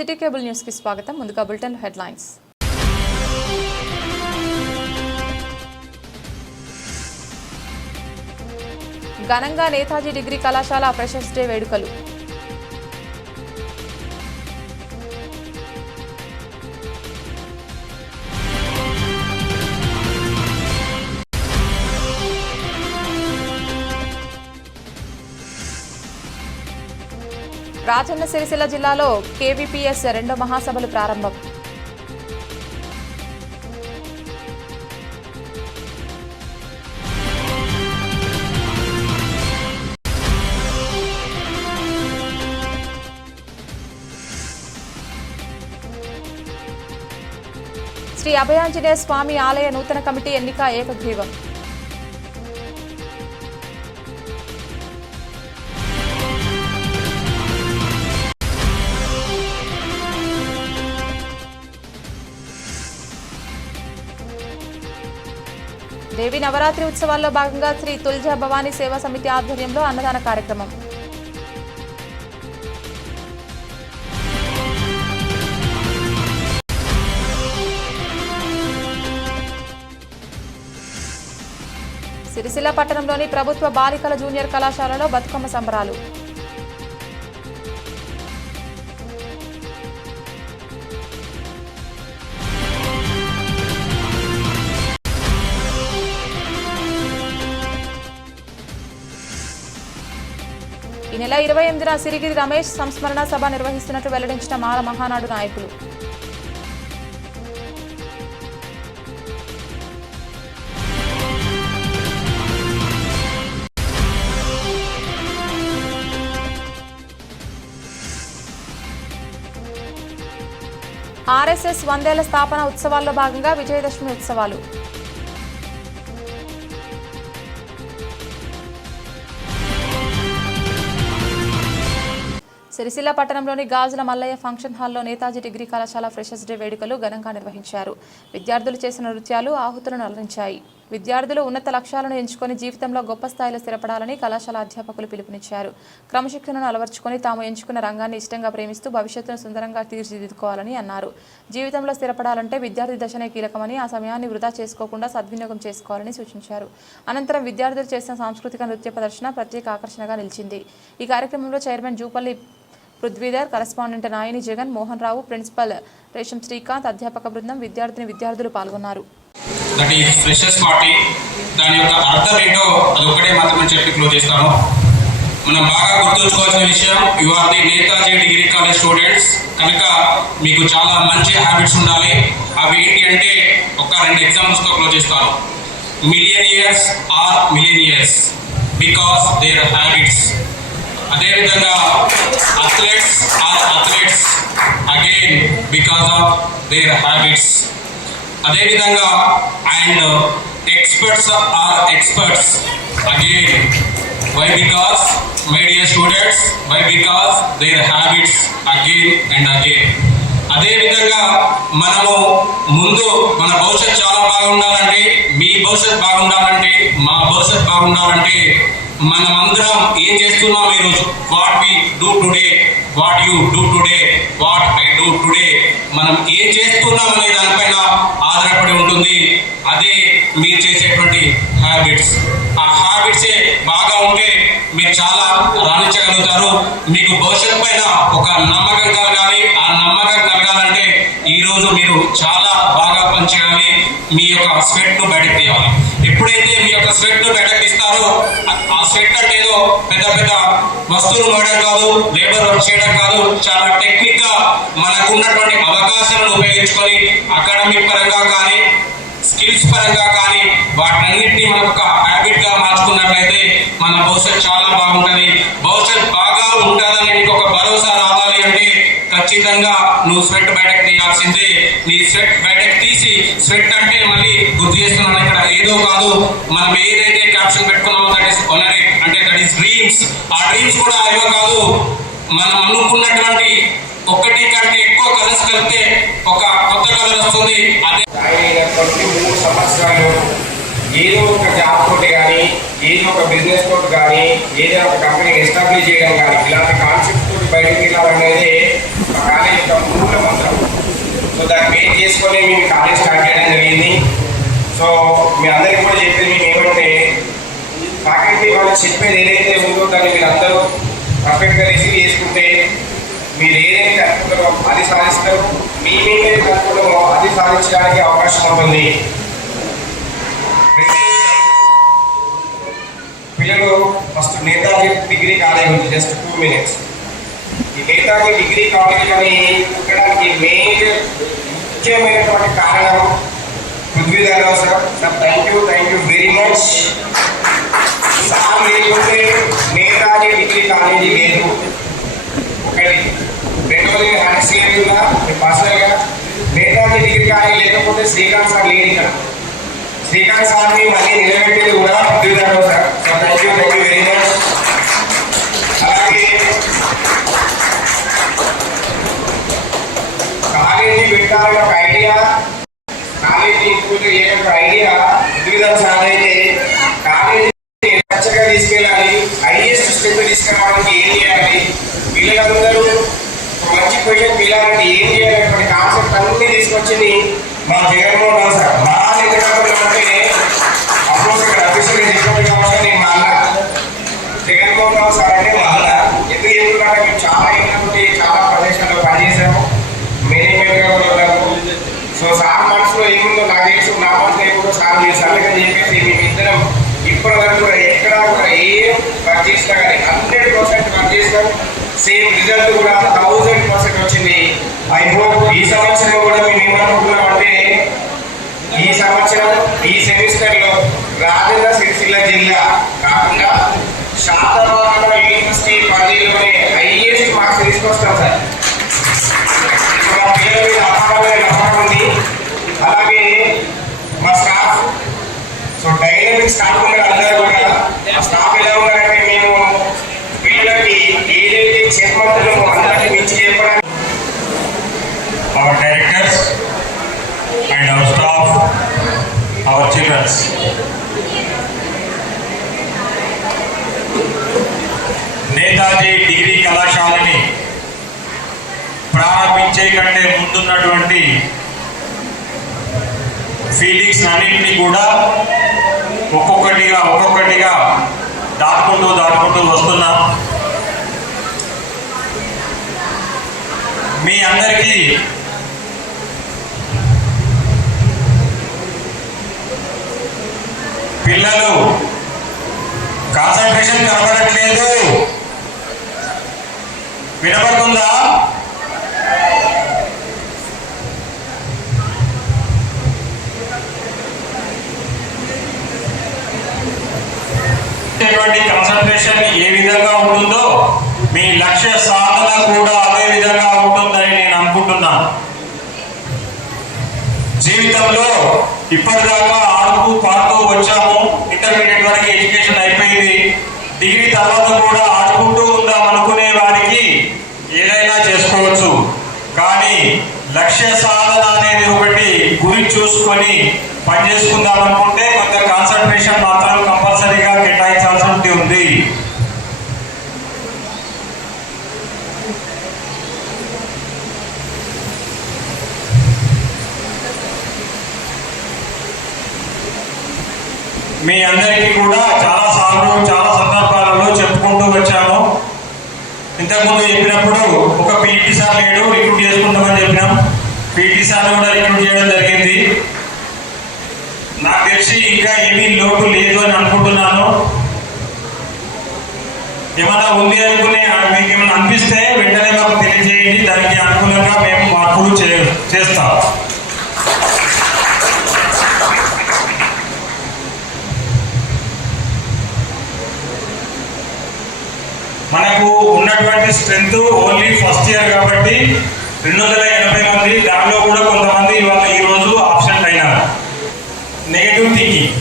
City cable news కి స్వాగతం. ముందుగా బులెటిన్ హెడ్లైన్స్. ఘనంగా నేతాజీ డిగ్రీ కళాశాల ఫ్రెషర్స్ డే వేడుకలు. రాజన్న సిరిసిల్ల జిల్లాలో కేవీపీఎస్ రెండో మహాసభలు ప్రారంభం. శ్రీ అభయాంజనేయ స్వామి ఆలయ నూతన కమిటీ ఎన్నిక ఏకగ్రీవం. దేవి నవరాత్రి ఉత్సవాల్లో భాగంగా శ్రీ తుల్జా భవానీ సేవా సమితి ఆధ్వర్యంలో అన్నదాన కార్యక్రమం. సిరిసిల్ల పట్టణంలోని ప్రభుత్వ బాలికల జూనియర్ కళాశాలలో బతుకమ్మ సంబరాలు. ఈ నెల 28న సిరిగిరి రమేష్ సంస్మరణ సభ నిర్వహిస్తున్నట్లు వెల్లడించిన మాల మహానాడు నాయకులు. ఆర్ఎస్ఎస్ 100 ఏళ్ల స్థాపన ఉత్సవాల్లో భాగంగా విజయదశమి ఉత్సవాలు. సిరిసిల్ల పట్టణంలోని గాజుల మల్లయ్య ఫంక్షన్ హాల్లో నేతాజీ డిగ్రీ కళాశాల ఫ్రెషర్స్ డే వేడుకలు ఘనంగా నిర్వహించారు. విద్యార్థులు చేసిన నృత్యాలు ఆహుతులను అలరించాయి. విద్యార్థులు ఉన్నత లక్ష్యాలను ఎంచుకొని జీవితంలో గొప్ప స్థాయిలో స్థిరపడాలని కళాశాల అధ్యాపకులు పిలుపునిచ్చారు. క్రమశిక్షణను అలవర్చుకొని తాము ఎంచుకున్న రంగాన్ని ఇష్టంగా ప్రేమిస్తూ భవిష్యత్తును సుందరంగా తీర్చిదిద్దుకోవాలని అన్నారు. జీవితంలో స్థిరపడాలంటే విద్యార్థి దశనే కీలకమని, ఆ సమయాన్ని వృధా చేసుకోకుండా సద్వినియోగం చేసుకోవాలని సూచించారు. అనంతరం విద్యార్థులు చేసిన సాంస్కృతిక నృత్య ప్రదర్శన ప్రత్యేక ఆకర్షణగా నిలిచింది. ఈ కార్యక్రమంలో chairman Jupally Prithvidhar, correspondent Nayani Jagan Mohan Rao, principal రేషం Srikanth, అధ్యాపక బృందం, విద్యార్థులు పాల్గొన్నారు. That is freshers party. దాని యొక్క అర్థం ఏంటో అదొక్కటే మాత్రమే చెప్పి క్లోజ్ చేస్తాను. మనం బాగా గుర్తుంచుకోవాల్సిన విషయం, you are the Netaji degree college students. కనుక మీకు చాలా మంచి హ్యాబిట్స్ ఉండాలి. అవి ఏంటి అంటే ఒక 2 ఎగ్జాంపుల్స్తో క్లోజ్ చేస్తాను. Millionaires are millionaires because their habits. అదేవిధంగా athletes are athletes again because of their habits. అదేవిధంగా and experts are experts again why because my dear students why because their habits again and again. అదేవిధంగా మనము ముందు మన భవిష్యత్ చాలా బాగుండాలంటే, మీ భవిష్యత్ బాగుండాలంటే, మా భవిష్యత్ బాగుండాలంటే మనమందరం ఏం చేస్తున్నాం ఈరోజు, what we do today, what you do today, what I do today, మనం ఏం చేస్తున్నాం అనే దానిపైన ఆధారపడి ఉంటుంది. అదే మీరు చేసేటువంటి హ్యాబిట్స్. ఆ హ్యాబిట్సే బాగా ఉంటే మీరు చాలా రాణించగలుగుతారు. మీకు భవిష్యత్ పైన ఒక నమ్మకం కలగాలి. ఆ నమ్మకం కలగాలంటే ఈరోజు మీరు చాలా బాగా పనిచేయాలి. మీ యొక్క స్వెట్ ను బయటకు తీయాలి. ఎప్పుడైతే మీ యొక్క స్వెట్ ను బయటకు తీస్తారో, ఆ స్వెట్ అంటే ఏదో పెద్ద పెద్ద వస్తువులు మోయడం కాదు, లేబర్ వర్క్ చేయడం కాదు, చాలా టెక్నిక్ గా మనకు ఉన్నటువంటి అవకాశాలను ఉపయోగించుకొని అకాడమిక్ పరంగా కానీ, స్కిల్స్ పరంగా కానీ వాటన్నింటినీ మనం ఒక హ్యాబిట్ గా మార్చుకున్నట్లయితే మన భవిష్యత్ చాలా బాగుంటుంది. భవిష్యత్ బాగా ఉంటుందని నీకు ఒక భరోసా రావాలి అంటే ఖచ్చితంగా నువ్వు స్వెట్ బయటకు తీయాల్సిందే. నీ స్వెట్ బయటకు తీసి, స్వెట్ అంటే మళ్ళీ గుర్తు చేస్తున్నాను ఇక్కడ ఏదో కాదు, మనం ఏదైతే క్యాప్షన్ పెట్టుకున్నామో దట్ ఈస్ ఆనరీ, అంటే దట్ ఈస్ డ్రీమ్స్. ఆ డ్రీమ్స్ కూడా ఏవో కాదు, మనం అనుకున్నటువంటి ఒకటి కంటే ఎక్కువ కలర్స్ కలిపితే ఒక కొత్త కలర్ వస్తుంది. అదే 3 సంవత్సరాలు ఏదో ఒక జాబ్ తోటి కానీ, ఏదో ఒక బిజినెస్ తోటి కానీ, ఏదో ఒక కంపెనీ ఎస్టాబ్లిష్ చేయడం కానీ, ఇలాంటి కాన్సెప్ట్ తోటి బయటకు వెళ్ళాలనేది మా కాలేజ్ యొక్క మూల మంత్రం. సో దాన్ని బేస్ చేసుకొని మేము కాలేజ్ స్టార్ట్ చేయడం జరిగింది. సో మీ అందరికీ కూడా చెప్పేది మేము ఏమంటే ఫ్యాకల్టీ వాళ్ళు చెప్పేది ఏదైతే ఉందో దాన్ని మీరు అందరూ పర్ఫెక్ట్గా రిసీవ్ చేసుకుంటే మీరు ఏదైతే అనుకుంటారో అది సాధిస్తారు. మేమేమైతే అనుకుంటామో అది సాధించడానికి అవకాశం ఉంటుంది. పిల్లలు ఫస్ట్ నేతాజీ డిగ్రీ కాలేజ్ ఉంది, జస్ట్ 2 minutes. ఈ నేతాజీ డిగ్రీ కాలేజ్ అని ఉండడానికి ముఖ్యమైనటువంటి కారణం Prithvidhar Rao sir. Sir thank you very much. Sir లేకుంటే నేతాజీ డిగ్రీ కాలేజీ లేదు. ఒకటి. రెండవది హ్యాండ్స్ చేయాలి పర్సనల్గా నేతాజీ డిగ్రీ కాలేజీ లేకపోతే శ్రీకాంత్ సార్ లేడు ఇక్కడ. శ్రీకాంత్ సార్ని మళ్ళీ నిలబెట్టేది కూడా పృథ్వీధరరావు సార్. So thank you very much. అలాగే కాలేజీ పెట్టాలని ఒక ఐడియా, కాలేజీ ఇంక్లూడ్ చేయడం ఒక ఐడియా పృథ్వీధరరావు సార్ అయితే కాలేజీ ఖచ్చితంగా తీసుకెళ్ళాలి, హైయెస్ట్ స్టెప్ తీసుకురావడానికి ఏం చేయాలి, పిల్లలందరూ మంచి పొజిషన్ పిల్లాలంటే ఏం చేయాలనేటువంటి కాన్సెప్ట్ అన్నీ తీసుకొచ్చింది మా జగన్మోహన్ రావు సార్. మా అంటే అప్పుడు ఇక్కడ అఫీషియల్గా చెప్పడం కావచ్చు, నేను మా అన్న జగన్మోహన్ రావు సార్ అంటే మా అన్న. ఎందుకు చెప్తున్నారంటే మేము చాలా ఏంటంటే చాలా ప్రదేశాల్లో పనిచేసాము, మేనేజ్మెంట్గా కూడా ఉన్నాము. సో సార్ మనసులో ఏముందో నాకు తెలుసు, నా మనసులో ఏముందో సార్ తెలుసు. అందుకని చెప్పేసి మేమిద్దరం ఇప్పటి వరకు కూడా ఎక్కడ కూడా ఏం వర్క్ చేసినా కానీ 100% వర్క్ చేసినాం. సేమ్ రిజల్ట్ కూడా 1000% వచ్చింది. ఐ హోప్ ఈ సంవత్సరం కూడా మేము ఏమనుకుంటున్నాం అంటే ఈ సంవత్సరం ఈ సెమిస్టర్లో రాజన్న సిరిసిల్ల జిల్లా కాకుండా శాతవాహన యూనివర్సిటీ పరిధిలోనే హైయెస్ట్ మార్క్స్ తీసుకొస్తాం సార్. మా పిల్లల మీద అపారమైన నమ్మకం ఉంది. అలాగే మా స్టాఫ్, సో డైనమిక్ స్టాఫ్ ఉన్నారు అందరూ కూడా. ఆ స్టాఫ్ ఎలా ఉన్నారంటే మేము పిల్లలకి ఏదైతే చెప్పమంటున్నామో అందరికీ మించి చెప్పడానికి our directors and our staff, our children. Netaji degree కళాశాలని ప్రారంభించే కంటే ముందున్నటువంటి ఫీలింగ్స్ అన్నింటినీ కూడా ఒక్కొక్కటిగా దాటుకుంటూ వస్తున్నాం. మీ అందరికీ పిల్లలు కాన్సంట్రేషన్ కనబడట్లేదు, వినపడుతుందా? కాన్సంట్రేషన్ ఏ విధంగా ఉంటుందో మీ లక్ష్య సాధన కూడా అదే విధంగా ఉంటుందని నేను అనుకుంటున్నాను. జీవితంలో ఇప్పటిదాకా ఆడుతూ పాడుతూ వచ్చాము, ఇంటర్మీడియట్ వరకు ఎడ్యుకేషన్ అయిపోయింది. డిగ్రీ తర్వాత కూడా ఆడుకుంటూ ఉందాం అనుకునే వారికి ఏదైనా చేసుకోవచ్చు. కానీ లక్ష్య సాధన అనేది ఒకటి గురి చూసుకొని పనిచేసుకుందాం అనుకుంటే కొంత కాన్సన్ట్రేషన్ మాత్రం కంపల్సరీగా కేటాయించాల్సి ఉంది. మీ అందరికీ కూడా చాలా సార్లు చాలా సందర్భాలలో చెప్పుకుంటూ వచ్చాము. ఇంతకుముందు చెప్పినప్పుడు ఒక పీటీ సార్ లేడు, రిక్రూట్ చేసుకుంటామని చెప్పినాం. పీటీ సార్ కూడా రిక్రూట్ చేయడం జరిగింది. నాకు తెలిసి ఇంకా ఏమీ లోటు లేదు అని అనుకుంటున్నాను. ఏమైనా ఉంది అనుకుని మీకు ఏమైనా అనిపిస్తే వెంటనే మాకు తెలియజేయండి, దానికి అనుకూలంగా మేము మార్పులు చేస్తాం. మనకు ఉన్నటువంటి స్ట్రెంత్ ఓన్లీ ఫస్ట్ ఇయర్ కాబట్టి 280 మంది, దానిలో కూడా కొంతమంది ఇవాళ ఈరోజు ఆబ్సెంట్ అయినారు. నెగటివ్ థింకింగ్,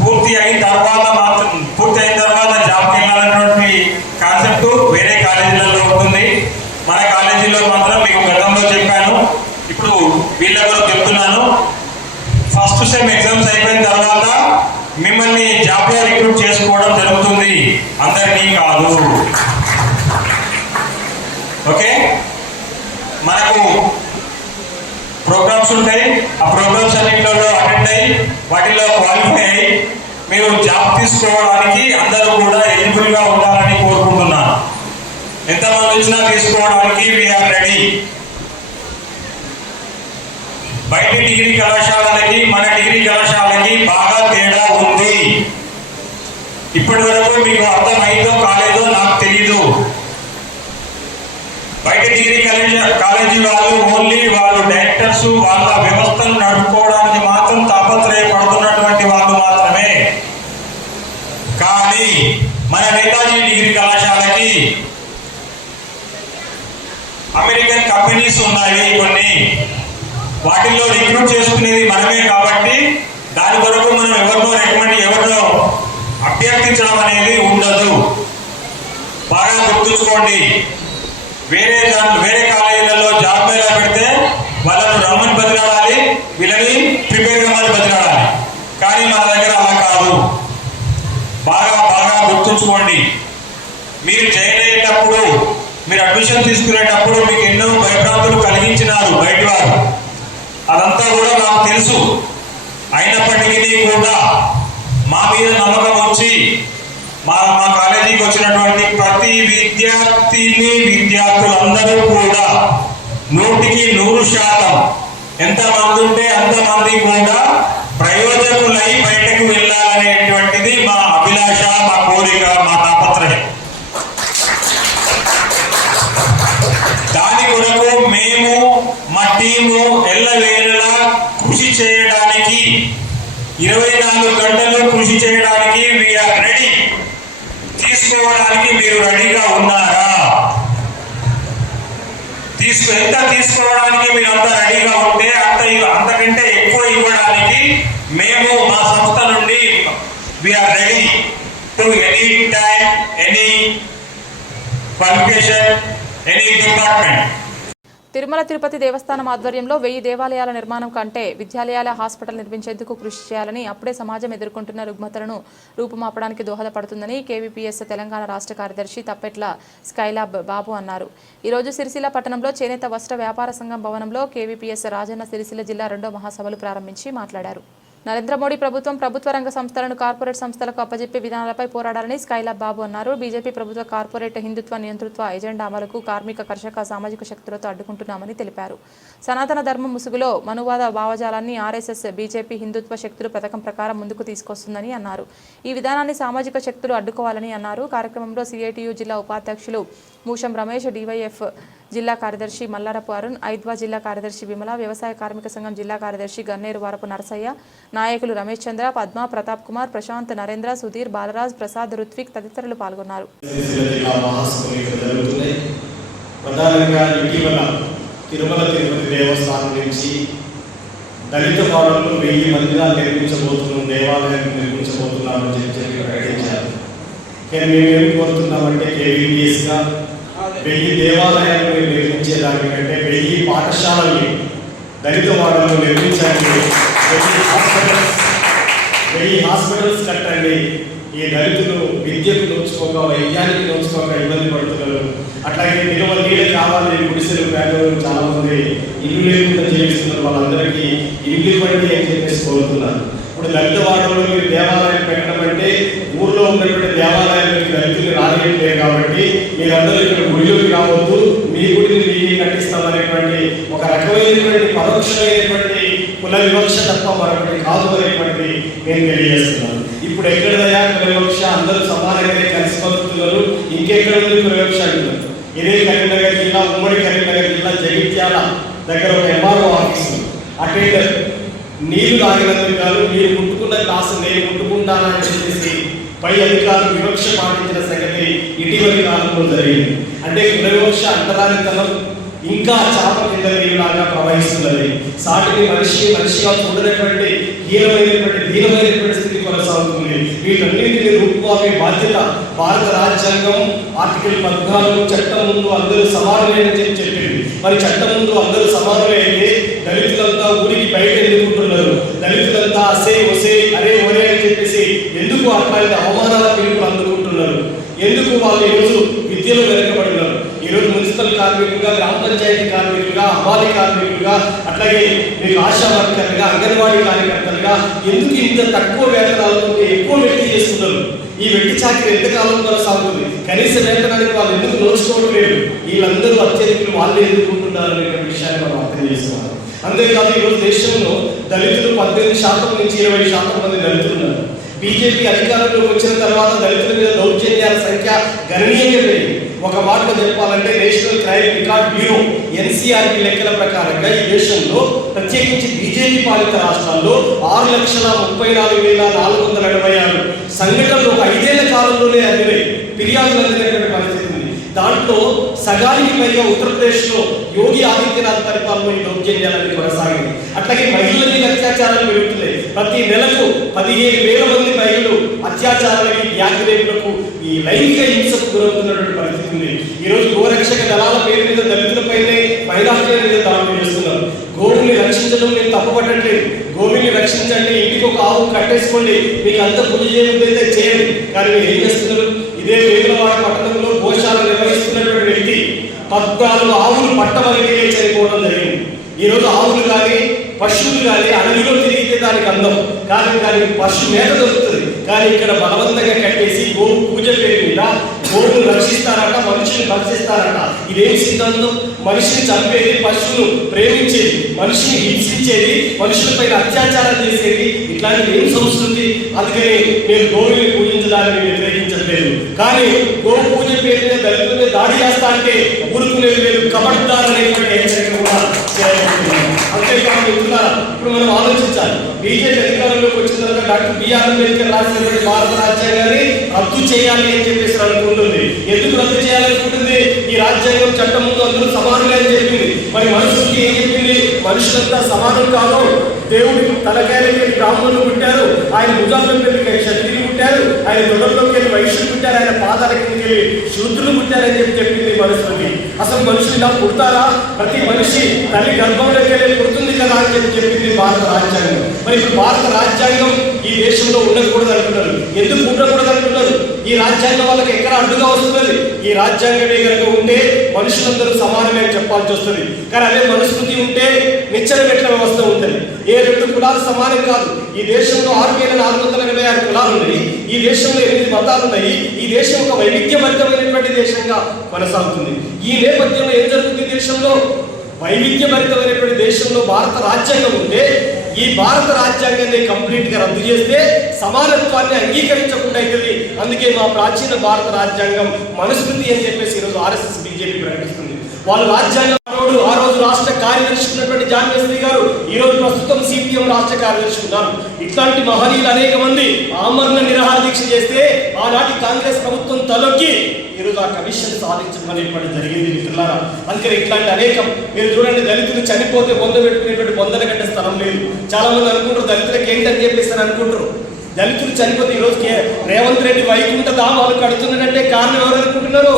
పూర్తి అయిన తర్వాత జాబ్కి వెళ్ళాలన్నటువంటి కాన్సెప్ట్ వేరే కాలేజీలలో ఉంటుంది. మన కాలేజీలో మాత్రం మీకు గతంలో చెప్పాను, ఇప్పుడు వీళ్ళ కూడా చెప్తున్నాను. ఫస్ట్ సెమ్ ఎగ్జామ్స్ అయిపోయిన తర్వాత మిమ్మల్ని వాళ్ళని జాబ్ లో రిక్రూట్ చేసుకోవడం జరుగుతుంది, అందరికీ కాదు. ఓకే, మనకు ప్రోగ్రామ్స్ ఉంటాయి, ఆ ప్రోగ్రామ్స్ అన్నింటిలో అటెండ్ అయ్యి వాటిలో క్వాలిఫై అయ్యి మీరు జాబ్ తీసుకోవడానికి అందరూ కూడా ఎలిజిబుల్ గా ఉండాలని కోరుకుంటున్నాను. ఎంతమంది వచ్చినా తీసుకోవడానికి వీఆర్ రెడీ. బయట డిగ్రీ కళాశాలకి మన డిగ్రీ కళాశాలకి బాగా తేడా ఉంది. ఇప్పటి వరకు మీకు అర్థమైందో కాలేదో నాకు తెలీదు. బయట డిగ్రీ కాలేజీ వాళ్ళు ఓన్లీ వాళ్ళు డైరెక్టర్స్ వాళ్ళ వ్యవస్థను నడుపుకోవడానికి మాత్రం తాపత్రయపడుతున్నటువంటి వాళ్ళు మాత్రమే. కానీ మన నేతాజీ డిగ్రీ కళాశాలకి అమెరికన్ కంపెనీస్ ఉన్నాయి కొన్ని, వాటిల్లో రిక్రూట్ చేసుకునేది మనమే. కాబట్టి దాని కొరకు మనం ఎవరినో అభ్యర్థించడం అనేది ఉండదు. బాగా గుర్తుంచుకోండి. వేరే కాలేజీలలో జాబ్ మేళా పెడితే వాళ్ళను రమ్మని బతిలాడాలి, వీళ్ళని ప్రిపేర్ కమ్మని బతిలాడాలి. కానీ మన దగ్గర అలా కాదు. బాగా గుర్తుంచుకోండి. మీరు జాయిన్ అయ్యేటప్పుడు, మీరు అడ్మిషన్ తీసుకునేటప్పుడు మీకు ఎన్నో భయభ్రాంతులు కలిగించినారు బయట వారు, అదంతా కూడా నాకు తెలుసు. అయినప్పటికీ కూడా మా మీద నమ్మకం వచ్చి మా కాలేజీకి వచ్చినటువంటి ప్రతి విద్యార్థులందరూ కూడా 100% ఎంతమంది ఉంటే అంతమంది కూడా ప్రయోజకులై బయటకు వెళ్ళాలనేటువంటిది మా అభిలాష, మా కోరిక, మా తాపత్రయం. దాని కొరకు మేము మా టీము ఎల్లవేళలా కృషి చేయడానికి, 24 గంటలు కృషి చేయడానికి వీఆర్ రెడీ. తీసుకోవడానికి మీరు రెడీగా ఉన్నారా? ఎంత తీసుకోవడానికి మీరు అంత రెడీగా ఉంటే అంతకంటే ఎక్కువ ఇవ్వడానికి మేము మా సంస్థ నుండి we are ready to any time, any qualification, any department. Tirumala Tirupati Devasthanam ఆధ్వర్యంలో 1000 దేవాలయాల నిర్మాణం కంటే విద్యాలయాల హాస్పిటల్ నిర్మించేందుకు కృషి చేయాలని, అప్పుడే సమాజం ఎదుర్కొంటున్న రుగ్మతలను రూపుమాపడానికి దోహదపడుతుందని కేవీపీఎస్ తెలంగాణ రాష్ట్ర కార్యదర్శి తప్పెట్ల స్కైలాబ్ బాబు అన్నారు. ఈరోజు సిరిసిల్ల పట్టణంలో చేనేత వస్త్ర వ్యాపార సంఘం భవనంలో కేవీపీఎస్ రాజన్న సిరిసిల్ల జిల్లా 2వ మహాసభలు ప్రారంభించి మాట్లాడారు. నరేంద్ర మోడీ ప్రభుత్వం ప్రభుత్వ రంగ సంస్థలను కార్పొరేట్ సంస్థలకు అప్పజెప్పే విధానాలపై పోరాడాలని స్కైలాబ్ బాబు అన్నారు. బీజేపీ ప్రభుత్వ కార్పొరేట్ హిందుత్వ నియంతృత్వ ఎజెండా అమలుకు కార్మిక, కర్షక, సామాజిక శక్తులతో అడ్డుకుంటున్నామని తెలిపారు. సనాతన ధర్మం ముసుగులో మనువాద భావజాలాన్ని ఆర్ఎస్ఎస్, బీజేపీ హిందుత్వ శక్తులు పథకం ప్రకారం ముందుకు తీసుకొస్తుందని అన్నారు. ఈ విధానాన్ని సామాజిక శక్తులు అడ్డుకోవాలని అన్నారు. కార్యక్రమంలో సిఐటియు జిల్లా ఉపాధ్యక్షులు మూషం రమేష్, డివైఎఫ్ జిల్లా కార్యదర్శి మల్లారపు అరుణ్, ఐద్వా జిల్లా కార్యదర్శి విమల, వ్యవసాయ కార్మిక సంఘం జిల్లా కార్యదర్శి గన్నేరు వారపు నరసయ్య, నాయకులు రమేష్ చంద్ర, పద్మ, ప్రతాప్ కుమార్, ప్రశాంత్, నరేంద్ర, సుధీర్, బాలరాజ్, ప్రసాద్, రుత్విక్ తదితరులు పాల్గొన్నారు. తిరుమల తిరుపతి దేవస్థానం నుంచి దళిత మోడల్లో 1000 మందిరాలు నిర్మించబోతున్నాం, దేవాలయాన్ని నిర్మించబోతున్నామని చెప్పి ప్రకటించారు. కానీ మేమేమి కోరుతున్నామంటే కేవీపీఎస్గా 1000 దేవాలయాలను నిర్మించేదానికంటే 1000 పాఠశాలల్ని దళిత మోడల్లో నిర్మించండి, 1000 హాస్పిటల్స్ కట్టండి. ఈ దళితులు విద్యకు నోచుకోక, వైద్యానికి నోచుకోక ఇబ్బంది పడుతున్నారు. అట్లాగే నిలువ నీళ్ళు కావాలి, గుడిసెలు, పేదలు చాలా మంది ఇల్లు లేకుండా జీవిస్తున్నారు. వాళ్ళందరికీ ఇల్లు ఇవ్వండి అని చెప్పేసి కోరుతున్నారు. ఇప్పుడు దళిత వాడలో మీరు దేవాలయం పెట్టడం అంటే ఊర్లో ఉన్నటువంటి దేవాలయాలకు దళితులు రాలేదు కాబట్టి మీరందరూ ఇక్కడ గుడిలోకి రావద్దు, మీ గుడిని మీకే కట్టిస్తామనేటువంటి ఒక రకమైనటువంటి పరోక్షమైనటువంటి కుల వివక్ష తప్ప మరొకటి కాదు అనేటువంటి నేను తెలియజేస్తున్నాను. ఇప్పుడు ఎక్కడదయా కుల వివక్ష, అందరూ సమానంగానే కలిసి బతుకుతున్నారు. ఇంకెక్కడ ఉంది కుల వివక్ష అంటున్నారు. ఇదే కరీంనగర్ జిల్లా, ఉమ్మడి కరీంనగర్ జిల్లా జగిత్యాల దగ్గర ఒక ఎంఆర్ఓ ఆఫీసు అటెండర్ నీళ్లు తాగినందుకు కాదు, మీరు ముట్టుకున్న క్లాసు నేను ముట్టుకుంటానని చెప్పేసి పై అధికారులు వివక్ష పాటించిన సంగతి ఇటీవలి కాలంలో జరిగింది. అంటే కుల వివక్ష అంటరానితనం ఇంకా చాప కింద నీరులాగా ప్రవహిస్తున్నది. సాటిని మనిషిగా చూడనటువంటి దీనమైనటువంటి స్థితి కొనసాగుతుంది. వీటన్నింటినీ రూపుమాపే బాధ్యత భారత రాజ్యాంగం ఆర్టికల్ 14 చట్టం ముందు అందరూ సమానమే అని చెప్పింది. మరి చట్టం ముందు అందరూ సమానమే అయితే దళితులంతా ఊరికి బయట ఎదుర్కొంటున్నారు. దళితులంతా అసే ఒసే అరే ఒరే అని చెప్పేసి ఎందుకు అట్లాంటి అవమానాల పిలుపులు అందుకుంటున్నారు? ఎందుకు వాళ్ళు ఈరోజు విద్యలో వెనకబడినారు? ఈరోజు మున్సిపల్ కార్మికులుగా, గ్రామ పంచాయతీ కార్మికులుగా, అమ్మాలి కార్మికులుగా, అట్లాగే మీకు ఆశా వర్కర్లుగా, అంగన్వాడీ కార్యకర్తలుగా ఎందుకు ఇంత తక్కువ వేతనాలతో ఎక్కువ వెట్టి చేస్తున్నారు? ఈ వెట్టి చాకరీ ఎంతకాలం కొనసాగుతుంది? కనీస వేతనానికి వాళ్ళు ఎందుకు నోచుకోవడం లేదు? వీళ్ళందరూ అత్యధికులు వాళ్ళే ఎదుర్కొంటున్నారు అనే విషయాన్ని మనం అర్థం చేసుకోవాలి. అంతేకాదు ఈరోజు దేశంలో దళితులు 18% నుంచి 20% మంది దళితులు ఉన్నారు. బీజేపీ అధికారంలోకి వచ్చిన తర్వాత దళితుల మీద దౌర్జన్యాల సంఖ్య గణనీయంగా పెరిగింది. ఒక మాటలో చెప్పాలంటే national crime record bureau NCRB లెక్కల ప్రకారంగా ఈ దేశంలో ప్రత్యేకించి బీజేపీ పాలిత రాష్ట్రాల్లో 6,34,476 సంఘటనలు ఒక 5 ఏళ్ల కాలంలోనే అందినాయి, ఫిర్యాదులు అందినటువంటి పరిస్థితి ఉంది. దాంట్లో సగానికి పైగా ఉత్తరప్రదేశ్లో యోగి ఆదిత్యనాథ్ పరిపాలనలో ఈ దౌర్జన్యాలన్నీ కొనసాగింది. అట్లాగే మహిళల మీద అత్యాచారాలు పెరుగుతున్నాయి. ప్రతి నెలకు 15,000 మంది మహిళలు అత్యాచారాలకి, గ్యాంగ్ రేపులకు, ఈ లైంగిక హింసకు గురవుతున్నటువంటి పరిస్థితి ఉంది. ఈరోజు గోరక్షక దళాల పేరు మీద దళితులపైనే, మైనార్టీల మీద దాడులు చేస్తున్నారు. గోవుల్ని రక్షించడం నేను తప్పుపట్టట్లేదు. గోవుల్ని రక్షించండి, ఇంటికి ఒక ఆవు కట్టేసుకోండి, మీకు అంత పూజ చేయకపోతే చేయండి. కానీ మీరు ఏం చేస్తున్నారు? ఇదే వేములవాడ పట్టణంలో గోశాల నిర్వహిస్తున్నటువంటి వ్యక్తి 14 ఆవులు పట్టవలికే చనిపోవడం జరిగింది. ఈరోజు ఆవులు కానీ, పశువులు కానీ అడవిలో తిరిగితే దానికి అందం, కానీ దానికి పశు మేత దొరుకుతుంది. కానీ ఇక్కడ బలవంతంగా కట్టేసి గోవు పూజ పేరు మీద గోవును రక్షిస్తారట, మనుషుని రక్షిస్తారట. ఇదేం సిద్ధాంతం? మనిషిని చంపేది, పశువును ప్రేమించేది, మనిషిని హింసించేది, మనుషులపైన అత్యాచారం చేసేది, ఇట్లాంటి ఏం సంస్కృతి? అందుకని నేను గోవుని పూజించడానికి వ్యతిరేకించట్లేదు. కానీ గోవు పూజ పేరు మీద దళితుల మీద దాడి చేస్తా అంటే ఊరుకునేది లేదు, కబడ్దారనేటువంటి హెచ్చరిక కూడా చేయబడుతుంది. అంతేకాదు మిత్రులారా, ఇప్పుడు మనం ఆలోచించాలి. బీజేపీ అధికారంలోకి వచ్చిన తర్వాత డాక్టర్ బిఆర్ అంబేద్కర్ రాసినటువంటి భారత రాజ్యాంగాన్ని రద్దు చేయాలి అని చెప్పేసి అనుకుంటుంది. ఎందుకు రద్దు చేయాలనుకుంటుంది? ఈ రాజ్యాంగం చట్టం ముందు అందరూ సమానులే అని చెప్పింది. మరి మనుషులకి ఏం చెప్పింది? మనుషులంతా సమానం కాదు, దేవుడి తలకాయలకి బ్రాహ్మణులు పుట్టారు, ఆయన భుజాల్లోకి వెళ్ళి క్షత్రియులు పుట్టారు, ఆయన దొడల్లోకి వెళ్ళి వైశ్యులు పుట్టారు, ఆయన పాదాల కిందకి వెళ్ళి శూద్రులు పుట్టారని చెప్పింది మనుషులకి. అసలు మనుషులు ఇలా పుడతారా? ప్రతి మనిషి తల్లి గర్భంలోకి వెళ్ళి పుడుతుంది కదా అని చెప్పింది భారత రాజ్యాంగం. మరి ఇప్పుడు భారత రాజ్యాంగం ఈ దేశంలో ఉండకూడదు అంటున్నారు. ఎందుకు ఉండకూడదు అంటున్నారు? ఈ రాజ్యాంగం వాళ్ళకి ఎక్కడ అడ్డుగా వస్తున్నది? ఈ రాజ్యాంగమే కనుక ఉంటే మనుషులందరూ సమానమే అని చెప్పాల్సి వస్తుంది. కానీ అదే మనుస్మృతి ఉంటే నిచ్చెన మెట్ల వ్యవస్థ ఉంటుంది. ఏ 2 కులాలు సమానం కాదు. ఈ దేశంలో 6,486 కులాలు ఉన్నాయి. ఈ దేశంలో 8 మతాలు ఉన్నాయి. ఈ దేశం ఒక వైవిధ్యభరితమైనటువంటి దేశంగా కొనసాగుతుంది. ఈ నేపథ్యంలో ఏం జరుగుతుంది? దేశంలో వైవిధ్యభరితమైనటువంటి దేశంలో భారత రాజ్యాంగం ఉంటే ఈ భారత రాజ్యాంగాన్ని కంప్లీట్ గా రద్దు చేస్తే సమానత్వాన్ని అంగీకరించకుండా అవుతుంది. అందుకే మా ప్రాచీన భారత రాజ్యాంగం మనుస్మృతి అని చెప్పేసి ఈరోజు ఆర్ఎస్ఎస్ బీజేపీ ప్రకటిస్తుంది. వాళ్ళు రాజ్యాంగం ఆ రోజు రాష్ట్ర కార్యదర్శి ఉన్నటువంటి జాన్వేశ్వరి గారు ఈ రోజు ప్రస్తుతం సిపిఎం రాష్ట్ర కార్యదర్శి ఉన్నారు. ఇట్లాంటి మహనీయులు అనేక మంది ఆమరణ నిరాహార దీక్ష చేస్తే ఆనాటి కాంగ్రెస్ ప్రభుత్వం తలొక్కి ఈరోజు ఆ కమిషన్ సాధించడం అనేటువంటి జరిగింది మిత్రులారా. అందుకని ఇట్లాంటి అనేకం మీరు చూడండి, దళితులు చనిపోతే బొంద పెట్టుకునేటువంటి బొందల కంటే స్థలం లేదు. చాలా మంది అనుకుంటారు దళితులకు ఏంటని చెప్పేసి అనుకుంటారు. దళితులు చనిపోతే ఈరోజు రేవంత్ రెడ్డి వైకుంఠ ధామాలు కడుతున్నాడంటే కారణం ఎవరు అనుకుంటున్నారు?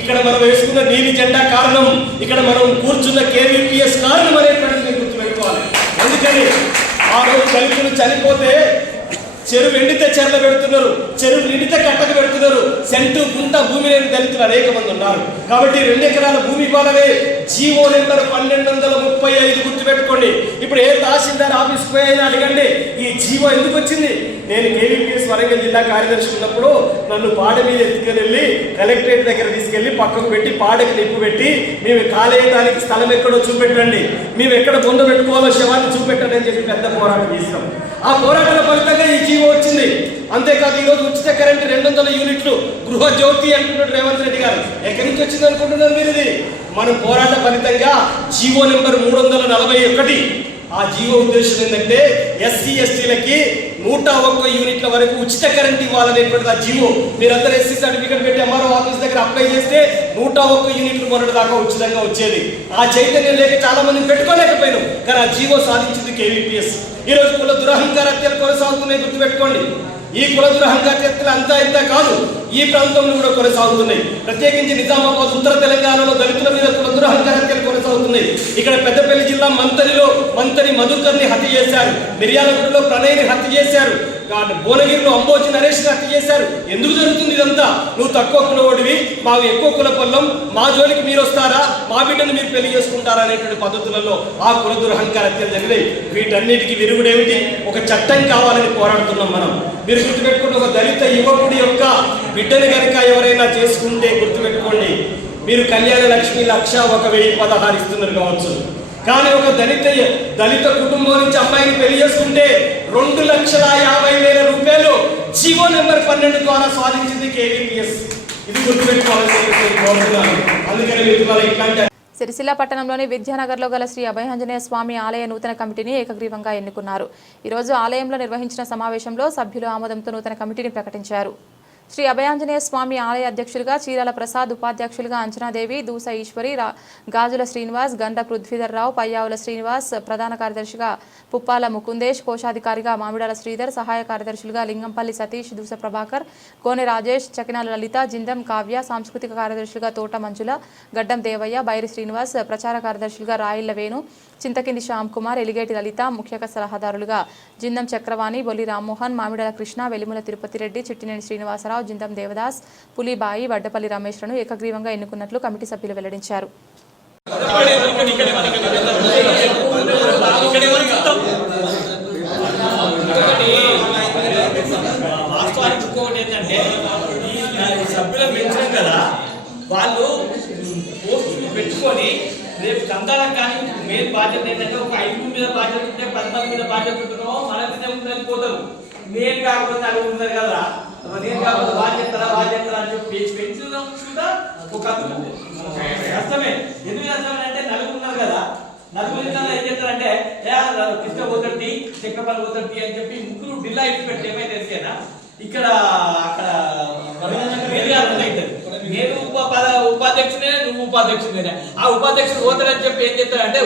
ఇక్కడ మనం వేసుకున్న నీలి జెండా కారణం, ఇక్కడ మనం కూర్చున్న కేవీపీఎస్ కారణం అనేటువంటిది మీరు గుర్తుపెట్టుకోవాలి. అందుకని ఆ రోజు దళితులు చనిపోతే చెరువు ఎండితే చెర్ల పెడుతున్నారు, చెరువు నిండితే కట్టకు పెడుతున్నారు. సెంటు గుంట భూమి లేని దళితులు అనేక మంది ఉన్నారు. కాబట్టి 2 ఎకరాల భూమి ఇవ్వాలనే జీవో నెంబర్ 1235 గుర్తుపెట్టుకోండి. ఇప్పుడు ఏ తహసీల్దార్ ఆఫీస్కి పోయినా అడగండి ఈ జీవో ఎందుకు వచ్చింది. నేను కేవీపీఎస్ వరంగల్ జిల్లా కార్యదర్శి ఉన్నప్పుడు నన్ను పాడ మీద ఎత్తుకెళ్ళి కలెక్టరేట్ దగ్గర తీసుకెళ్లి పక్కకు పెట్టి పాడకి నిప్పు పెట్టి మేము కాలేయడానికి స్థలం ఎక్కడో చూపెట్టండి, మేము ఎక్కడ బొంద పెట్టుకోవాలో శవాన్ని చూపెట్టండి అని చెప్పి పెద్ద పోరాటం చేస్తాం. ఆ పోరాటాల ఫలితంగా ఈ జీవో వచ్చింది. అంతేకాదు ఈరోజు ఉచిత కరెంటు 200 యూనిట్లు గృహ జ్యోతి అంటున్నాడు రేవంత్ రెడ్డి గారు. ఎక్కడి నుంచి వచ్చింది అనుకుంటున్నారు మీరు? ఇది మనం పోరాట ఫలితంగా జీవో నెంబర్ 341. ఆ జీవో ఉద్దేశం ఏంటంటే ఎస్సీ ఎస్టీలకి 101 యూనిట్ల వరకు ఉచిత కరెంట్ ఇవ్వాలనేటువంటి ఆ జీవో. మీరందరూ ఎస్సీ సర్టిఫికేట్ పెట్టి ఎంఆర్ఓ ఆఫీస్ దగ్గర అప్లై చేస్తే 101 యూనిట్లు మొన్నటి దాకా ఉచితంగా వచ్చేది. ఆ చైతన్యం లేక చాలా మంది పెట్టుకోలేకపోయినాం. కానీ ఆ జీవో సాధించింది కేవీపీఎస్. ఈ రోజు కుల దురహంకార హత్యలు కొనసాగుతున్నాయి, గుర్తుపెట్టుకోండి. ఈ కుల దురహంకార హత్యలు అంతా ఇంత కాదు, ఈ ప్రాంతంలో కూడా కొనసాగుతున్నాయి. ప్రత్యేకించి నిజామాబాద్ ఉత్తర తెలంగాణలో దళితుల మీద కుల దురహంకార హత్యలు కొనసాగుతున్నాయి. ఇక్కడ పెద్దపల్లి జిల్లా మంతరి మధుకర్ని హత్య చేశారు, మిర్యాలగూడలో ప్రణయ్ని హత్య చేశారు, భువనగిరిలో అంబోజీ నరేష్ హత్య చేశారు. ఎందుకు జరుగుతుంది ఇదంతా? నువ్వు తక్కువ కులవాడివి, మాకు ఎక్కువ కుల పల్లం, మా జోలికి మీరు వస్తారా, మా బిడ్డను మీరు పెళ్లి చేసుకుంటారా అనేటువంటి పద్ధతులలో ఆ కుల దురహంకార హత్యలు జరిగినాయి. వీటన్నిటికీ విరుగుడేమిటి? ఒక చట్టం కావాలని పోరాడుతున్నాం మనం. మీరు గుర్తుపెట్టుకుని, ఒక దళిత యువకుడి యొక్క బిడ్డను కనుక ఎవరైనా చేసుకుంటే గుర్తుపెట్టుకోండి, మీరు కళ్యాణ లక్ష్మి 1,1016 ఇస్తున్నారు కావచ్చు, కానీ ఒక దళిత కుటుంబం నుంచి అమ్మాయిని పెళ్లి చేసుకుంటే 2,50,000 రూపాయలు జీవో నెంబర్ 12 ద్వారా స్వాధించింది కేవీపీఎస్. ఇది గుర్తుపెట్టుకోవాలని కోరుతున్నాను. అందుకని ఇట్లాంటి సిరిసిల్ల పట్టణంలోని విద్యానగర్లో గల శ్రీ అభయాంజనేయ స్వామి ఆలయ నూతన కమిటీని ఏకగ్రీవంగా ఎన్నుకున్నారు. ఈరోజు ఆలయంలో నిర్వహించిన సమావేశంలో సభ్యుల ఆమోదంతో నూతన కమిటీని ప్రకటించారు. శ్రీ అభయాంజనేయ స్వామి ఆలయ అధ్యక్షులుగా చీరాల ప్రసాద్, ఉపాధ్యక్షులుగా అంజనాదేవి, దూస ఈశ్వరి, గాజుల శ్రీనివాస్, గండ పృథ్వీధర్ రావు, పయ్యావుల శ్రీనివాస్, ప్రధాన కార్యదర్శిగా పుప్పాల ముకుందేశ్, కోశాధికారిగా మామిడాల శ్రీధర్, సహాయ కార్యదర్శులుగా లింగంపల్లి సతీష్, దూస ప్రభాకర్, కోనె రాజేష్, చకినాల లలిత, జిందం కావ్య, సాంస్కృతిక కార్యదర్శులుగా తోట మంజుల, గడ్డం దేవయ్య, బైరి శ్రీనివాస్, ప్రచార కార్యదర్శులుగా రాయిళ్ల వేణు, చింతకింది శ్యామ్ కుమార్, ఎలిగేటి లలిత, ముఖ్య సలహాదారులుగా జిందం చక్రవాణి, బొల్లి రామ్మోహన్, మామిడాల కృష్ణ, వెలిముల తిరుపతి రెడ్డి, చిట్టినేని శ్రీనివాసరావు, జిందం దేవదాస్, పులిబాయి, వడ్డపల్లి రమేష్లను ఏకగ్రీవంగా ఎన్నుకున్నట్లు కమిటీ సభ్యులు వెల్లడించారు. వాస్తవానికి ఇంకొకటి ఏంటంటే, ఈ సభ్యుల పెంచడం కదా, వాళ్ళు పోస్టులు పెట్టుకొని రేపు కందాలకు కానీ మెయిన్ బాధ్యత ఏంటంటే, ఒక 5 మీద బాధ్యత ఉంటే 10 మీద బాధ్యత ఉంటున్నామో మన మీద ఉందని పోతారు. నేను కాకపోతే అది ఉన్నారు కదా, నేను కాకపోతే బాధ్యత అని చెప్పి పెంచడం కూడా ఒక కష్టమే. ఎందుకు కష్టమే అంటే, నలుగురు ఉన్నారు కదా, నలుగురు ఏం చెప్తారంటే, కృష్ణ పోతట్టి, చక్రపల్లి పోతట్టి అని చెప్పి ముగ్గురు డిల్లా ఇచ్చి పెట్టి ఏమైతే తెలిసేనా ఇక్కడ అక్కడ నేను ఉపాధ్యక్షుడే, నువ్వు ఉపాధ్యక్షుడే. ఆ ఉపాధ్యక్షుడు పోతాడని చెప్పి ఏం చెప్తారంటే,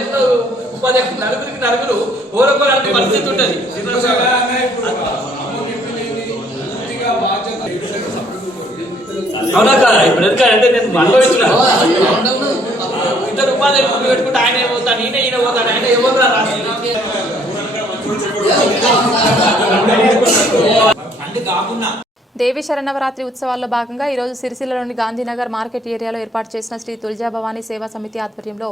ఉపాధ్యక్షుడు నలుగురు ఓరకోలాంటి పరిస్థితి ఉంటుంది. అవునా కదా? ఇప్పుడు ఎందుకంటే నేను అనుభవించిన ఇద్దరు ఉపాధ్యక్షులు పెట్టుకుంటే ఆయన పోతాడు, ఈయన పోతాడు, ఆయన ఎవరు రాసి అంటే కాకుండా. దేవి శరణవరాత్రి ఉత్సవాల్లో భాగంగా ఈరోజు సిరిసిల్లలోని గాంధీనగర్ మార్కెట్ ఏరియాలో ఏర్పాటు చేసిన శ్రీ తుల్జా భవానీ సేవా సమితి ఆధ్వర్యంలో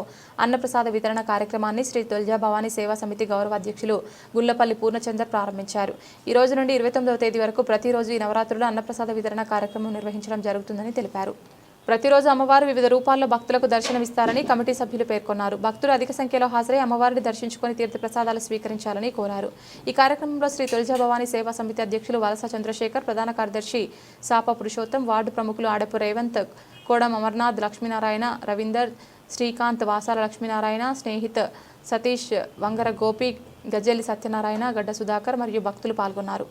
అన్నప్రసాద వితరణ కార్యక్రమాన్ని శ్రీ తుల్జా భవానీ సేవా సమితి గౌరవ అధ్యక్షులు గుల్లపల్లి పూర్ణచందర్ ప్రారంభించారు. ఈ రోజు నుండి 29వ తేదీ వరకు ప్రతిరోజు ఈ నవరాత్రులు అన్నప్రసాద వితరణ కార్యక్రమం నిర్వహించడం జరుగుతుందని తెలిపారు. ప్రతిరోజు అమ్మవారు వివిధ రూపాల్లో భక్తులకు దర్శనమిస్తారని కమిటీ సభ్యులు పేర్కొన్నారు. భక్తులు అధిక సంఖ్యలో హాజరై అమ్మవారిని దర్శించుకుని తీర్థప్రసాదాలు స్వీకరించాలని కోరారు. ఈ కార్యక్రమంలో శ్రీ తుల్జా భవానీ సేవా సమితి అధ్యక్షులు వలస చంద్రశేఖర్, ప్రధాన కార్యదర్శి సాప పురుషోత్తం, వార్డు ప్రముఖులు ఆడపు రేవంత్, కోడం అమర్నాథ్, లక్ష్మీనారాయణ, రవీందర్, శ్రీకాంత్, వాసాల లక్ష్మీనారాయణ, స్నేహిత్ సతీష్, వంగర గోపి, గజ్జెల్లి సత్యనారాయణ, గడ్డ సుధాకర్ మరియు భక్తులు పాల్గొన్నారు.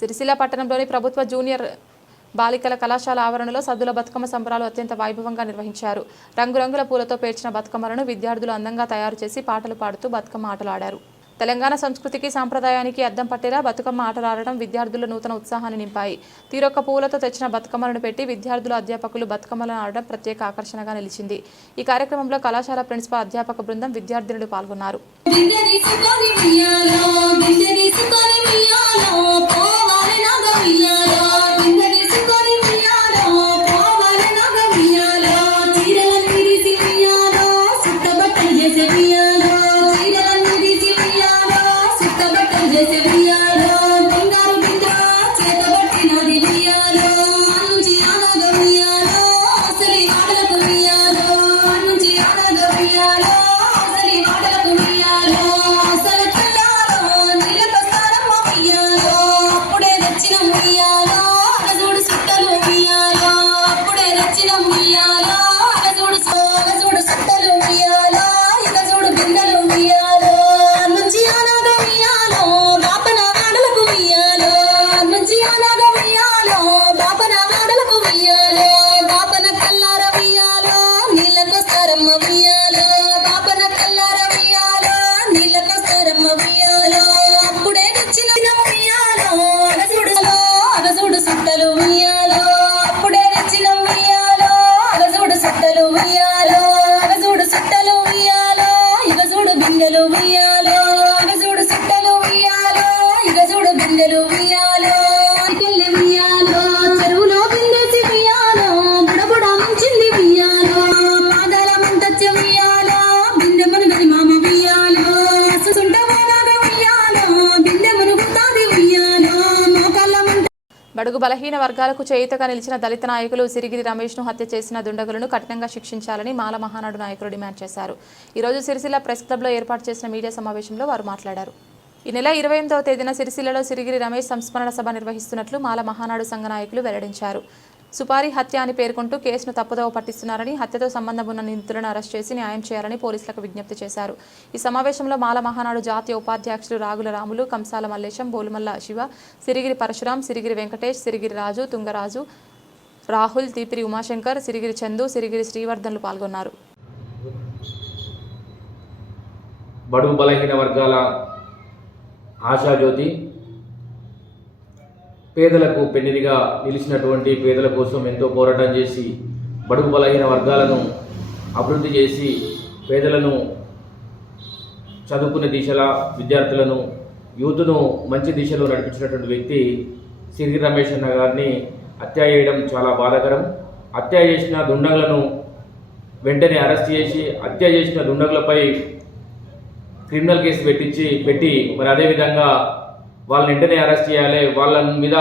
సిరిసిల్ల పట్టణంలోని ప్రభుత్వ జూనియర్ బాలికల కళాశాల ఆవరణలో సద్దుల బతుకమ్మ సంబరాలు అత్యంత వైభవంగా నిర్వహించారు. రంగురంగుల పూలతో పేర్చిన బతుకమ్మలను విద్యార్థులు అందంగా తయారు చేసి పాటలు పాడుతూ బతుకమ్మ ఆటలాడారు. తెలంగాణ సంస్కృతికి సాంప్రదాయానికి అద్దం పట్టేలా బతుకమ్మ ఆటలాడడం విద్యార్థుల నూతన ఉత్సాహాన్ని నింపాయి. తీరొక్క పూలతో తెచ్చిన బతుకమ్మలను పెట్టి విద్యార్థులు, అధ్యాపకులు బతుకమ్మలను ఆడడం ప్రత్యేక ఆకర్షణగా నిలిచింది. ఈ కార్యక్రమంలో కళాశాల ప్రిన్సిపల్, అధ్యాపక బృందం, విద్యార్థినులు పాల్గొన్నారు. చేసే ఉయ్యాలో బంగారు బిడ్డ చేతబట్టినది ఉయ్యాలో నుంచి ఆనాగ ఉయ్యాలో అసలి మాటలకు ఉయ్యాలో నుంచి ఆనాగ ఉయ్యాలో అసలి మాటలకు ఉయ్యాలో అసలు కల్లాలో నీళ్ళకొస్తారమ్మ ఉయ్యాలో అప్పుడే తెచ్చిన ఉయ్యాలో అగజూడు సుట్టలు ఉయ్యాలో అప్పుడే తెచ్చిన ఉయ్యాలో అగజూడు సుట్టలు ఉయ్యాలో ఇగజూడు బిందెలు ఉయ్యాలో నుంచి ఆనాగ ఉయ్యాలో బాపన వాడలకు ఉయ్యాలో నుంచి ఆనాగ ఉయ్యాలో బాపన వాడలకు ఉయ్యాలో బాపన కల్లార ఉయ్యాలో నీళ్ళకొస్తారమ్మ ఉయ్యాలో బాపన కల్లార ఉయ్యాలో నీళ్ళకొస్తారమ్మ ఉయ్యాలో అప్పుడే తెచ్చిన ఉయ్యాలో అగజూడు సుట్టలు ఉయ్యాలో అప్పుడే తెచ్చిన ఉయ్యాలో అగజూడు సుట్టలు ఉయ్యాలో అగజూడు సుట్టలు ఉయ్యాలో ఇగజూడు బిందెలు ఉయ్యాలో అగజూడు సుట్టలు ఉయ్యాలో ఇగజూడు బిందెలు ఉయ్యాలో పిల్లి ఉయ్యాలో చెరువులో బిందెసి ఉయ్యాలో బుడబుడ ముంచింది ఉయ్యాలో పాదాల మంటచ్చ ఉయ్యాలో బిందె మునుగది మామ ఉయ్యాలో సుంట పోనాగ ఉయ్యాలో బిందె మునుగుతాది ఉయ్యాలో మోకాళ్ళ మంట బడుగు బలహీన వర్గాలకు చేయుతగా నిలిచిన దళిత నాయకులు సిరిగిరి రమేష్ను హత్య చేసిన దుండగులను కఠినంగా శిక్షించాలని మాల మహానాడు నాయకులు డిమాండ్ చేశారు. ఈరోజు సిరిసిల్ల ప్రెస్ క్లబ్లో ఏర్పాటు చేసిన మీడియా సమావేశంలో వారు మాట్లాడారు. ఈ నెల 28వ తేదీన సిరిసిల్లలో సిరిగిరి రమేష్ సంస్మరణ సభ నిర్వహిస్తున్నట్లు మాల మహానాడు సంఘ నాయకులు వెల్లడించారు. సుపారీ హత్య అని పేర్కొంటూ కేసును తప్పుదోవ పట్టిస్తున్నారని, హత్యతో సంబంధం ఉన్న నిందితులను అరెస్ట్ చేసి న్యాయం చేయాలని పోలీసులకు విజ్ఞప్తి చేశారు. ఈ సమావేశంలో మాల మహానాడు జాతీయ ఉపాధ్యక్షులు రాగుల రాములు, కంసాల మల్లేశం, బోలుమల్ల శివ, సిరిగిరి పరశురాం, సిరిగిరి వెంకటేష్, సిరిగిరి రాజు, తుంగరాజు, రాహుల్, తీపిరి ఉమాశంకర్, సిరిగిరి చందు, సిరిగిరి శ్రీవర్ధన్లు పాల్గొన్నారు. బడుగు బలహీన వర్గాల ఆశాజ్యోతి, పేదలకు పెన్నిదిగా నిలిచినటువంటి పేదల కోసం ఎంతో పోరాటం చేసి బడుగు బలహీన వర్గాలను అభివృద్ధి చేసి పేదలను చదువుకునే దిశలా విద్యార్థులను యూత్ను మంచి దిశలో నడిపించినటువంటి వ్యక్తి సిరిగిరి రమేష్ అన్న గారిని హత్య చేయడం చాలా బాధాకరం. హత్య చేసిన దుండగులను వెంటనే అరెస్ట్ చేసి హత్య చేసిన దుండగులపై క్రిమినల్ కేసు పెట్టి మరి అదేవిధంగా వాళ్ళని వెంటనే అరెస్ట్ చేయాలి. వాళ్ళ మీద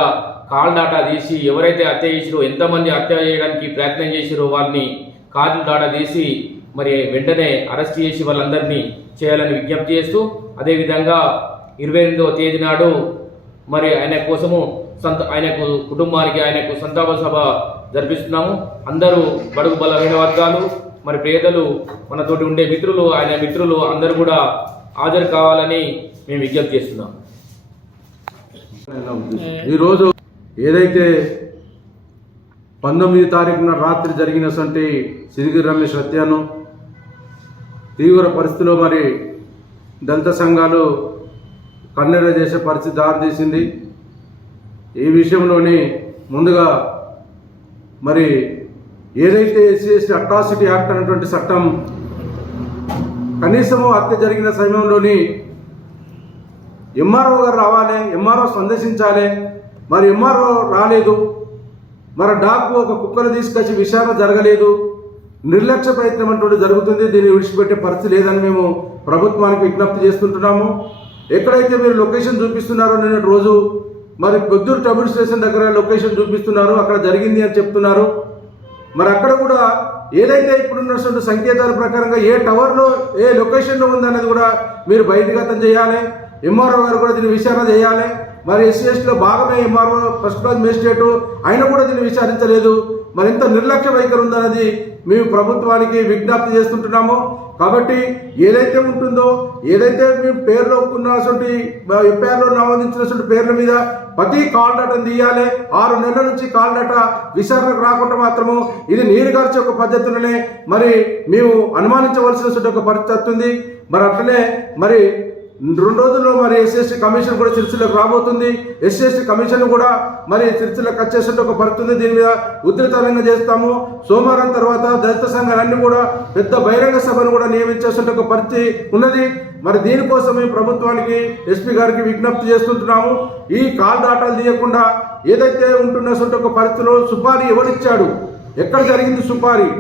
కాల్ డాటా తీసి ఎవరైతే హత్య చేసిరో, ఎంతమంది హత్య చేయడానికి ప్రయత్నం చేసిరో వాళ్ళని కాల్ డాటా తీసి మరి వెంటనే అరెస్ట్ చేసి వాళ్ళందరినీ చేయాలని విజ్ఞప్తి చేస్తూ, అదేవిధంగా 28వ తేదీ నాడు మరి ఆయనకు కుటుంబానికి ఆయనకు సంతాప సభ జరిపిస్తున్నాము. అందరూ బడుగు బలహీన వర్గాలు మరి పేదలు మనతోటి ఉండే మిత్రులు, ఆయన మిత్రులు అందరూ కూడా హాజరు కావాలని మేము విజ్ఞప్తి చేస్తున్నాం. ఈరోజు ఏదైతే 19 తారీఖున రాత్రి జరిగినటువంటి సిరిగిరి రమేష్ హత్యను తీవ్ర పరిస్థితిలో మరి దళిత సంఘాలు కన్నెర చేసే పరిస్థితి దారితీసింది. ఈ విషయంలోని ముందుగా మరి ఏదైతే ఎస్సీ అట్రాసిటీ యాక్ట్ అనేటువంటి చట్టం కనీసము హత్య జరిగిన సమయంలోని ఎంఆర్ఓ గారు రావాలి, ఎంఆర్ఓ సందర్శించాలి. మరి ఎంఆర్ఓ రాలేదు. మరి డాక్కు ఒక కుక్కను తీసుకొచ్చి విచారణ జరగలేదు. నిర్లక్ష్య ప్రయత్నం అంటూ జరుగుతుంది. దీన్ని విడిచిపెట్టే పరిస్థితి లేదని మేము ప్రభుత్వానికి విజ్ఞప్తి చేస్తుంటున్నాము. ఎక్కడైతే మీరు లొకేషన్ చూపిస్తున్నారో నిన్నటి రోజు మరి పొద్దురు టబుల్ స్టేషన్ దగ్గర లొకేషన్ చూపిస్తున్నారు, అక్కడ జరిగింది అని చెప్తున్నారు. మరి అక్కడ కూడా ఏదైతే ఇప్పుడున్నటువంటి సంకేతాల ప్రకారంగా ఏ టవర్లో ఏ లొకేషన్లో ఉందన్నది కూడా మీరు బహిర్గతం చేయాలి. ఎంఆర్ఓ గారు కూడా దీన్ని విచారణ చేయాలి. మరి ఎస్సీఎస్టీలో భాగమే ఎంఆర్ఓ ఫస్ట్ క్లాస్ మేజిస్ట్రేటు, ఆయన కూడా దీన్ని విచారించలేదు. మరి ఇంత నిర్లక్ష్య వైఖరి ఉందన్నది మేము ప్రభుత్వానికి విజ్ఞప్తి చేస్తుంటున్నాము. కాబట్టి ఏదైతే ఉంటుందో, ఏదైతే మేము పేర్లో ఉన్నటువంటి ఎఫ్ఐఆర్లో నమోదించినటువంటి పేర్ల మీద ప్రతి కాల్ డాటాను తీయాలి. 6 నెలల నుంచి కాల్ డాటా విచారణకు రాకుండా మాత్రము ఇది నీరుగార్చే ఒక పద్ధతిలోనే మరి మేము అనుమానించవలసిన ఒక పరిస్థితి ఉంది. మరి అట్లనే మరి 2 రోజుల్లో మరి ఎస్సీ కమిషన్ కూడా సిరిసిల్లకు రాబోతుంది. ఎస్సీ కమిషన్ కూడా మరి సిరిసిల్లకు వచ్చేసే ఒక పరిస్థితి. దీని మీద ఉధృతంగా చేస్తాము. సోమవారం తర్వాత దళిత సంఘాలన్నీ కూడా పెద్ద బహిరంగ సభను కూడా నియమించేసే ఒక పరిస్థితి ఉన్నది. మరి దీనికోసం మేము ప్రభుత్వానికి ఎస్పీ గారికి విజ్ఞప్తి చేస్తుంటున్నాము. ఈ కాల్ డాటాలు తీయకుండా ఏదైతే ఉంటున్న ఒక పరిస్థితిలో సుపారీ ఎవరిచ్చాడు, ఎక్కడ జరిగింది సుపారీ,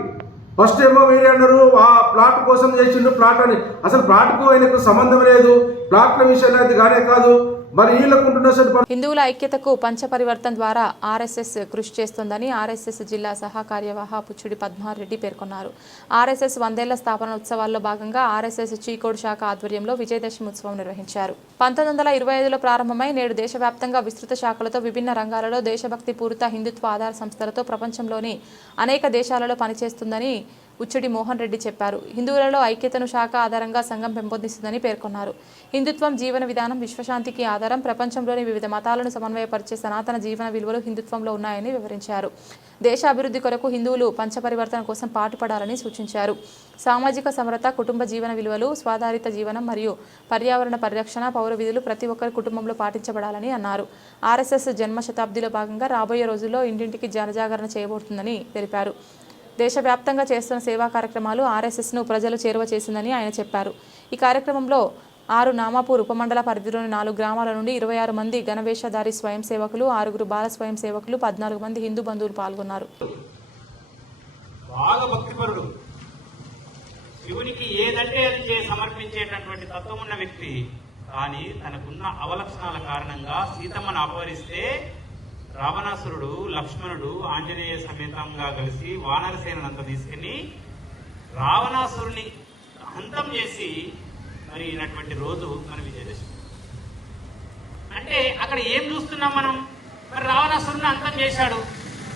ఫస్ట్ ఏమో మీరు అన్నారు ఆ ప్లాట్ కోసం చేసిండు ప్లాట్ అని. అసలు ప్లాట్కు ఆయనకు సంబంధం లేదు. ప్లాట్ల విషయంలో అది కానే కాదు. మరి వీళ్ళకు ఉంటున్న హిందువుల ఐక్యతకు పంచపరివర్తన్ ద్వారా ఆర్ఎస్ఎస్ కృషి చేస్తోందని ఆర్ఎస్ఎస్ జిల్లా సహా కార్యవాహ పుచ్చుడి పద్మారెడ్డి పేర్కొన్నారు. ఆర్ఎస్ఎస్ 100ఏళ్ల స్థాపన ఉత్సవాల్లో భాగంగా ఆర్ఎస్ఎస్ చీకోడు శాఖ ఆధ్వర్యంలో విజయదశమి ఉత్సవం నిర్వహించారు. 1925లో ప్రారంభమై నేడు దేశవ్యాప్తంగా విస్తృత శాఖలతో విభిన్న రంగాలలో దేశభక్తి పూరిత హిందుత్వ ఆధార సంస్థలతో ప్రపంచంలోని అనేక దేశాలలో పనిచేస్తుందని ఉచ్చుడి మోహన్ రెడ్డి చెప్పారు. హిందువులలో ఐక్యతను శాఖ ఆధారంగా సంఘం పెంపొందిస్తుందని పేర్కొన్నారు. హిందుత్వం జీవన విధానం, విశ్వశాంతికి ఆధారం. ప్రపంచంలోని వివిధ మతాలను సమన్వయపరిచే సనాతన జీవన విలువలు హిందుత్వంలో ఉన్నాయని వివరించారు. దేశ అభివృద్ధి కొరకు హిందువులు పంచపరివర్తన కోసం పాటుపడాలని సూచించారు. సామాజిక సమరత, కుటుంబ జీవన విలువలు, స్వాధారిత జీవనం మరియు పర్యావరణ పరిరక్షణ, పౌర విధులు ప్రతి ఒక్కరి కుటుంబంలో పాటించబడాలని అన్నారు. ఆర్ఎస్ఎస్ జన్మ శతాబ్దిలో భాగంగా రాబోయే రోజుల్లో ఇంటింటికి జనజాగరణ చేయబోతుందని తెలిపారు. దేశవ్యాప్తంగా చేస్తున్న సేవా కార్యక్రమాలు ఆర్ఎస్ఎస్ను ప్రజలు చేరువ చేసిందని ఆయన చెప్పారు. ఈ కార్యక్రమంలో 6 నామాపూర్ ఉపమండల పరిధిలోని 4 గ్రామాల నుండి 26 మంది గణవేషధారి స్వయం సేవకులు, 6 బాల స్వయం సేవకులు, 14 మంది హిందూ బంధువులు పాల్గొన్నారు. బాగా భక్తిపరుడు, శివునికి ఏదంటే అది సమర్పించేటటువంటి తత్వం ఉన్న వ్యక్తి. కానీ తనకున్న అవలక్షణాల కారణంగా సీతమ్మను అపహరిస్తే రావణాసురుడు, లక్ష్మణుడు ఆంజనేయ సమేతంగా కలిసి వానరసేనంతా తీసుకుని రావణాసురుని అంతం చేసి మరి అయినటువంటి రోజు మన విజయదశమి. అంటే అక్కడ ఏం చూస్తున్నాం మనం? మరి రావణాసురుని అంతం చేశాడు.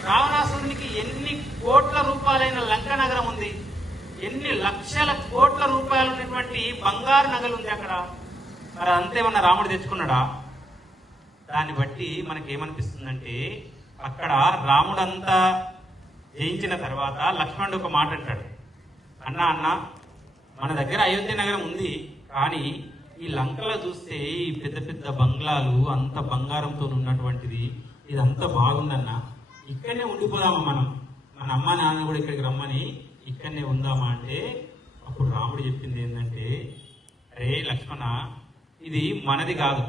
రావణాసురునికి ఎన్ని కోట్ల రూపాయలైన లంక నగరం ఉంది, ఎన్ని లక్షల కోట్ల రూపాయలు ఉన్నటువంటి బంగారు నగలు ఉంది అక్కడ. మరి అంతేమన్నా రాముడు తెచ్చుకున్నాడా? దాన్ని బట్టి మనకి ఏమనిపిస్తుందంటే, అక్కడ రాముడంతా జయించిన తర్వాత లక్ష్మణుడు ఒక మాట అంటాడు, అన్న మన దగ్గర అయోధ్య నగరం ఉంది, కానీ ఈ లంకలో చూస్తే ఈ పెద్ద పెద్ద బంగ్లాలు అంత బంగారంతో ఉన్నటువంటిది, ఇదంతా బాగుందన్నా, ఇక్కడనే ఉండిపోదామా మనం, మన అమ్మ నాన్న కూడా ఇక్కడికి రమ్మని ఇక్కడనే ఉందామా అంటే, అప్పుడు రాముడు చెప్పింది ఏంటంటే, అరే లక్ష్మణ, ఇది మనది కాదు,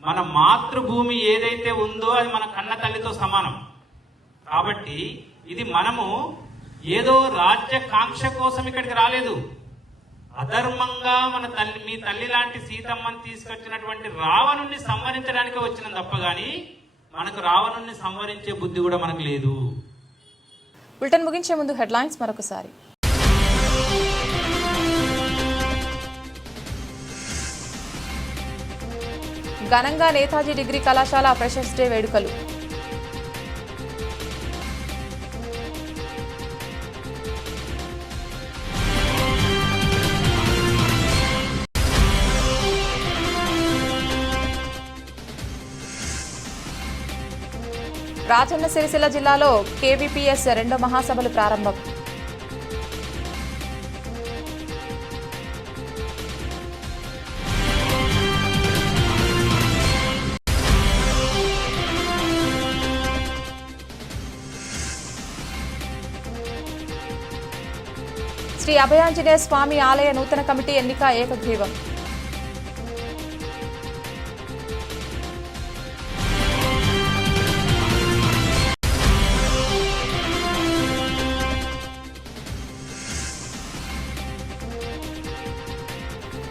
మన మాతృభూమి ఏదైతే ఉందో అది మన కన్న తల్లితో సమానం. కాబట్టి ఇది మనము ఏదో రాజ్యకాంక్ష కోసం ఇక్కడికి రాలేదు. అధర్మంగా మన తల్లి, మీ తల్లి లాంటి సీతమ్మని తీసుకొచ్చినటువంటి రావణుణ్ణి సంహరించడానికి వచ్చిన తప్ప గాని మనకు రావణుణ్ణి సంహరించే బుద్ధి కూడా మనకు లేదు. బులెటిన్ ముగించే ముందు హెడ్లైన్స్ మరొకసారి. ఘనంగా నేతాజీ డిగ్రీ కళాశాల ఫ్రెషర్స్ డే వేడుకలు. రాజన్న సిరిసిల్ల జిల్లాలో కేవీపీఎస్ 2వ మహాసభలు ప్రారంభం. శ్రీ అభయాంజనేయ స్వామి ఆలయ నూతన కమిటీ ఎన్నిక ఏకగ్రీవం.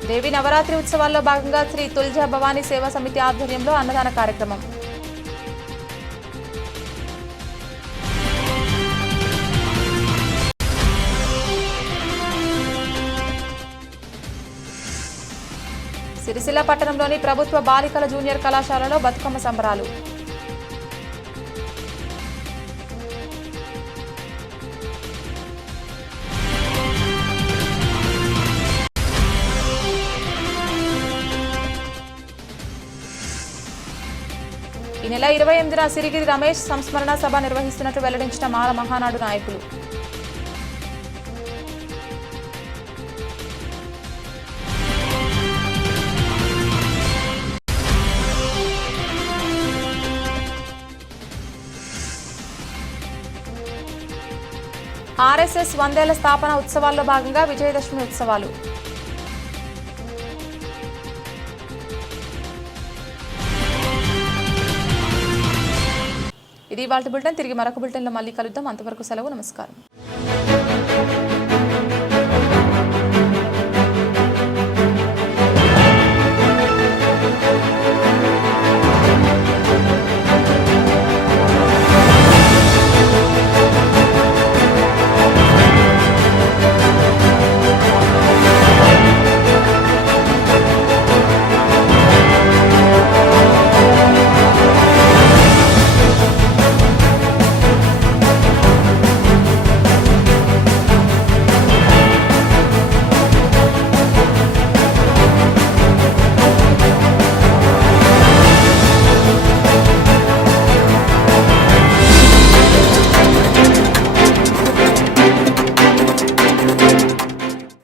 దేవి నవరాత్రి ఉత్సవాల్లో భాగంగా శ్రీ తుల్జా భవానీ సేవా సమితి ఆధ్వర్యంలో అన్నదాన కార్యక్రమం. సిరిసిల్ల పట్టణంలోని ప్రభుత్వ బాలికల జూనియర్ కళాశాలలో బతుకమ్మ సంబరాలు. ఈ నెల 28న సిరిగిరి రమేష్ సంస్మరణ సభ నిర్వహిస్తున్నట్లు వెల్లడించిన మాల మహానాడు నాయకులు. ఆర్ఎస్ఎస్ 100ఏళ్ల స్థాపన ఉత్సవాల్లో భాగంగా విజయదశమి ఉత్సవాలు. ఇది ఇవాల్టి బులెటిన్. తిరిగి మరొక బులెటిన్లో మళ్ళీ కలుద్దాం. అంతవరకు సెలవు. నమస్కారం.